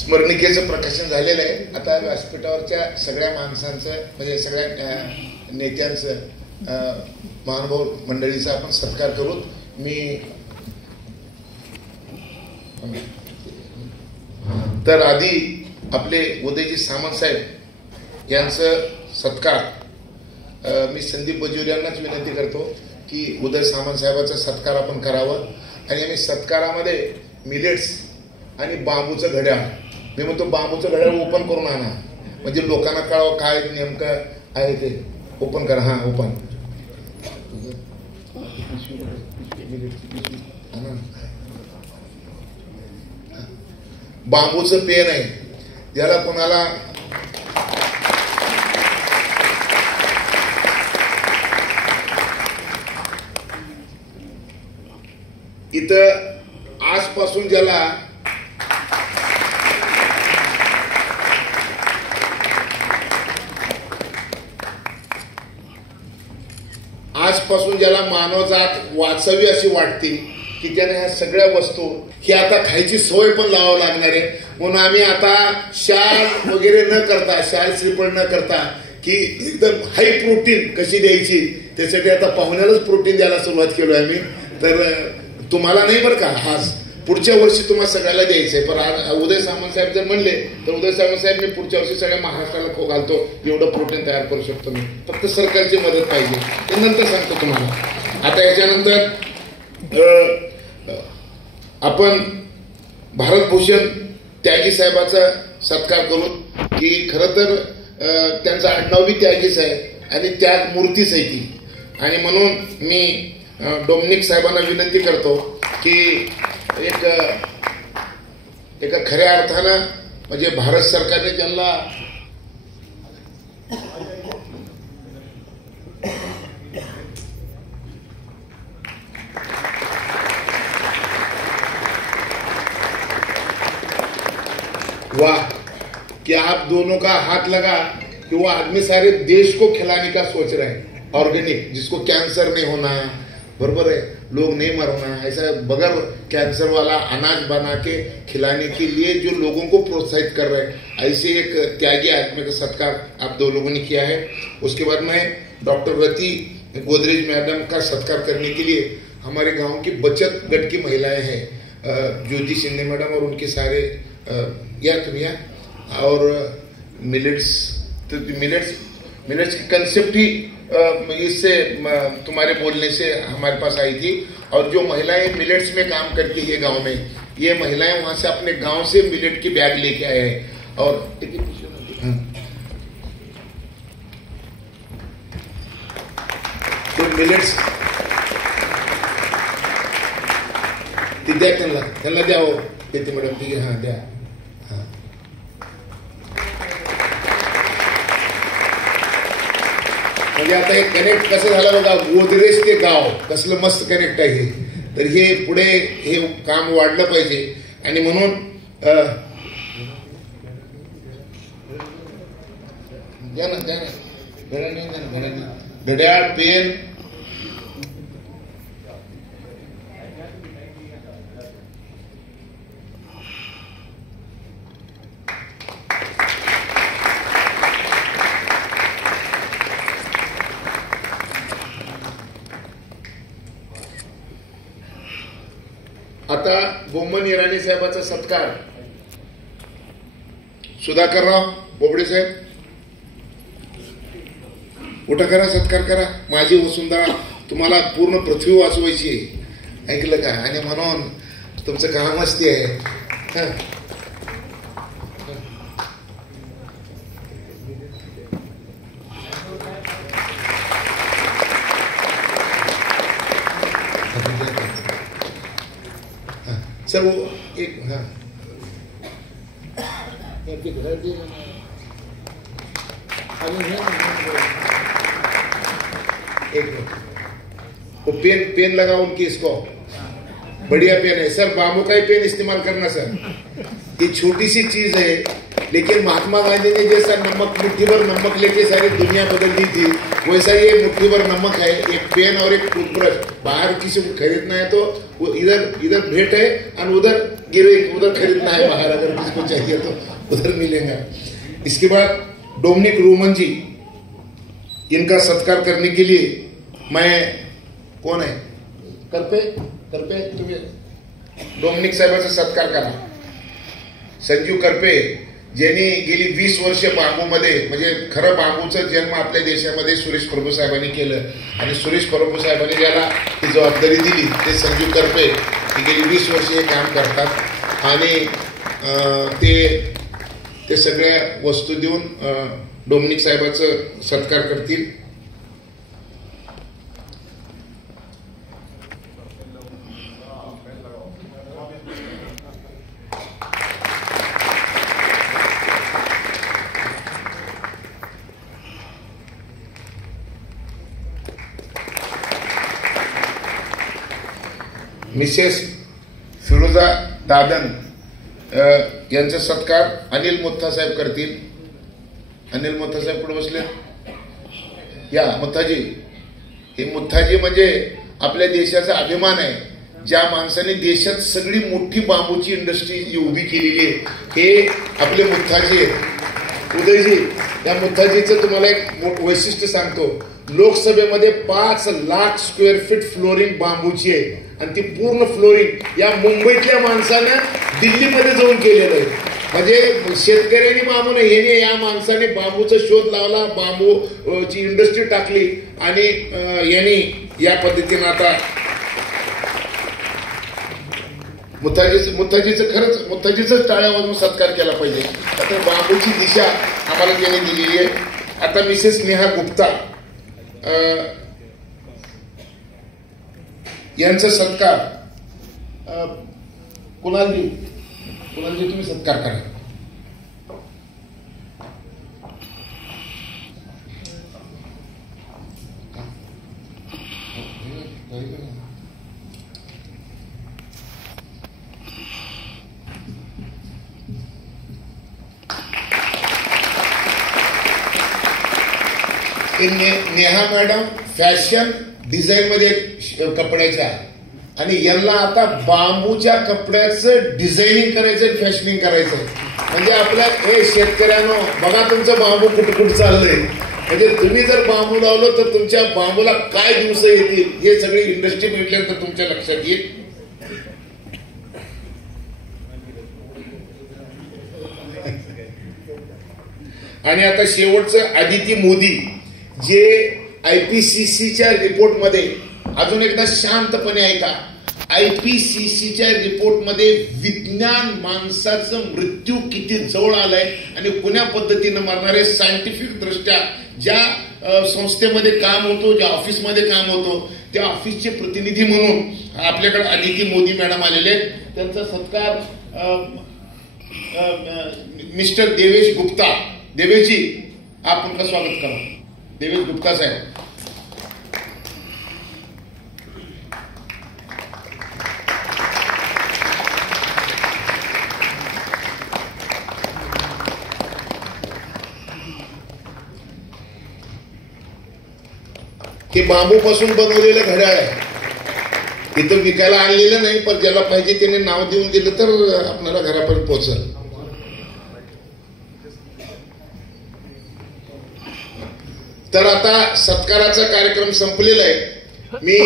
स्मरणिकेचं प्रकाशन झालेलं आहे. आता व्यासपीठावरच्या सगळ्या माणसांचं म्हणजे सगळ्या नेत्यांचं महानुभाव मंडळीचा आपण सत्कार करू. मी तर आधी आपले उदयजी सामंत साहेब यांचं सत्कार मी संदीप बजूर यांनाच विनंती करतो की उदय सामंत साहेबाचा सत्कार आपण करावं. आणि आम्ही सत्कारामध्ये मिलेट्स आणि बांबूचं घड्याळ, मी म्हणतो बांबूचं घड्याळ ओपन करून आणा म्हणजे लोकांना कळावं काय नेमकं आहे ते. ओपन करा. हां ओपन. बांबूचं पेन आहे ज्याला कोणाला इथं आजपासून ज्याला मानवजात वाचावी अशी वाटते की त्याने ह्या सगळ्या वस्तू ही आता खायची सवय पण लावावं लागणार आहे. म्हणून आम्ही आता शाल वगैरे न करता, शाल श्रीफळ न करता की एकदम हाय प्रोटीन कशी द्यायची त्यासाठी आता पाहुण्यालाच प्रोटीन द्यायला सुरुवात केलोय आम्ही. तर तुम्हाला नाही बरं का, आज पुढच्या वर्षी तुम्हाला सगळ्याला द्यायचंय. पण उदय सामंत साहेब जर म्हणले तर उदय सामंत साहेब मी पुढच्या वर्षी सगळ्या महाराष्ट्राला खो घालतो एवढं प्रोटीन तयार करू शकतो मी. फक्त सरकारची मदत पाहिजे. ते नंतर सांगतो तुम्हाला. आता याच्यानंतर आपण भारतभूषण त्यागी साहेबाचा सत्कार करू की खरं तर त्यांचा आडनाव बी त्यागीच आहे आणि त्याग मूर्तीच आहे ती. आणि म्हणून मी डोमनिक साहेबांना विनंती करतो की एका खऱ्या अर्थानं म्हणजे भारत सरकारने त्यांना वाह कि आप दोनों का हाथ लगा कि वो आदमी सारे देश को खिलाने का सोच रहे हैं. ऑर्गेनिक जिसको कैंसर नहीं होना, बरबर है, लोग नहीं मरना, ऐसा बगैर कैंसर वाला अनाज बना के खिलाने के लिए जो लोगों को प्रोत्साहित कर रहे हैं, ऐसे एक त्यागी आदमी का सत्कार आप दो लोगों ने किया है. उसके बाद में डॉक्टर रति गोदरेज मैडम का सत्कार करने के लिए हमारे गांव की बचत गट की महिलाएं हैं, ज्योति शिंदे मैडम और उनके सारे या तुम्हें और मिलेट्स की कंसेप्ट ही इससे तुम्हारे बोलने से हमारे पास आई थी. और जो महिलाएं मिलेट्स में काम करती है गांव में, ये महिलाएं वहां से अपने गांव से मिलेट की बैग लेके आए हैं. और तो मिलेट्स द्या त्यांना द्या हो देते मॅडम. ठीक आहे. हां द्या. म्हणजे आता हे कनेक्ट कसं झालं बघा, गोदरेज ते गाव कसलं मस्त कनेक्ट आहे. तर हे पुढे हे काम वाढलं पाहिजे. आणि म्हणून द्या ना घड्याळ पेन आता बोम्मन इराणी साहेबाचा सत्कार सुधाकरराव बोबडे साहेब उठा करा, सत्कार करा. माझी वसुंधरा तुम्हाला पूर्ण पृथ्वी वाचवायची आहे, ऐकलं का. आणि म्हणून तुमचं कामच ते आहे. सर वो एक हाँ एक वो पेन लगा उनकी, इसको बढ़िया पेन है सर. बांबू का ही पेन इस्तेमाल करना सर. ये छोटी सी चीज है लेकिन महात्मा गांधी ने जैसा नमक मुट्ठी भर नमक लेके सारी दुनिया बदल दी थी, वैसा ये मुट्ठी भर नमक है, एक पेन और एक टूथब्रश. बाहर किसी को खरीदना है तो वो इधर भेंट है और उधर गिरे उधर खरीदना है बाहर, अगर किसको चाहिए तो उधर मिलेगा। इसके बाद डोमिनिक रोमन जी, इनका सत्कार करने के लिए मैं, कोण आहे करपे तुम्ही डोमिनिक साहेबांचा सत्कार करा। संजीव करपे ज्यांनी गेली 20 वर्ष बांबूमध्ये, म्हणजे खरं बांबूचा जन्म आपल्या देशामध्ये सुरेश प्रभू साहेबांनी केलं, आणि सुरेश प्रभू साहेबांनी ज्याला ही जबाबदारी दिली ते संजीव करपे गेली 20 वर्ष हे काम करतात, आणि ते सगळ्या वस्तू देऊन डोमिनिक साहेबांचं सत्कार करतील। मिसेस फिरोजा दादन यांचा सत्कार अनिल मुत्था साहेब करतील। अनिल मुत्था साहेब कुठे बसले? या मुत्थाजी, हे मुत्थाजी म्हणजे आपल्या देशाचा अभिमान आहे, ज्या माणसाने देशात सगळी मोठी बांबूची इंडस्ट्री उभी केलेली आहे, हे आपले मुत्थाजी आहेत। उदयजी, त्या मुत्थाजीचं तुम्हाला एक वैशिष्ट्य सांगतो, लोकसभेमध्ये 5 लाख स्क्वेअर फीट फ्लोरिंग बांबूची आहे, आणि ती पूर्ण फ्लोरिंग या मुंबईतल्या माणसानं दिल्लीमध्ये जाऊन केलेलं आहे। म्हणजे शेतकऱ्यांनी बांबू नाही, हे या माणसाने बांबूचा शोध लावला, बांबूची इंडस्ट्री टाकली, आणि यांनी या पद्धतीनं आता मुत्थाजीच टाळ्या वाजवून सत्कार केला पाहिजे। आता बांबूची दिशा आम्हाला त्यांनी दिलेली आहे। आता मिसेस नेहा गुप्ता यांचा सत्कार, कुणालजी तुम्ही सत्कार करा। नेहा मॅडम फॅशन डिझाईन मध्ये कपड्याच्या, आणि यांना आता बांबूच्या कपड्याचं डिझायनिंग करायचं, फॅशनिंग करायचं, म्हणजे आपल्या हे शेतकऱ्यांनो बघा तुमचं बांबू कुठं चाललंय, म्हणजे तुम्ही जर बांबू लावलं तर तुमच्या बांबूला काय दिवस येतील हे सगळी इंडस्ट्री भेटल्यानंतर तुमच्या लक्षात येईल। आणि आता शेवटचं आदिती मोदी, जे IPCCच्या रिपोर्टमध्ये, अजून एकदा शांतपणे ऐका, IPCCच्या रिपोर्टमध्ये विज्ञान माणसाचं मृत्यू किती जवळ आलाय आणि कोण्या पद्धतीनं मरणार आहे, सायंटिफिक दृष्ट्या ज्या संस्थेमध्ये काम होतो, ज्या ऑफिसमध्ये काम होतो, त्या ऑफिसचे प्रतिनिधी म्हणून आपल्याकडे आदिती मोदी मॅडम आलेले आहेत। त्यांचा सत्कार मिस्टर देवेश गुप्ता, देवेशजी आप उनका स्वागत करा। देवेश गुप्ता साहेब, हे बांबूपासून बनवलेलं घड्याळ आहे, इथं विकायला आणलेलं नाही, पण ज्याला पाहिजे त्याने नाव देऊन दिलं तर आपल्याला घरापर्यंत पोहोचल। तर आता सत्काराचा कार्यक्रम संपलेला आहे। मी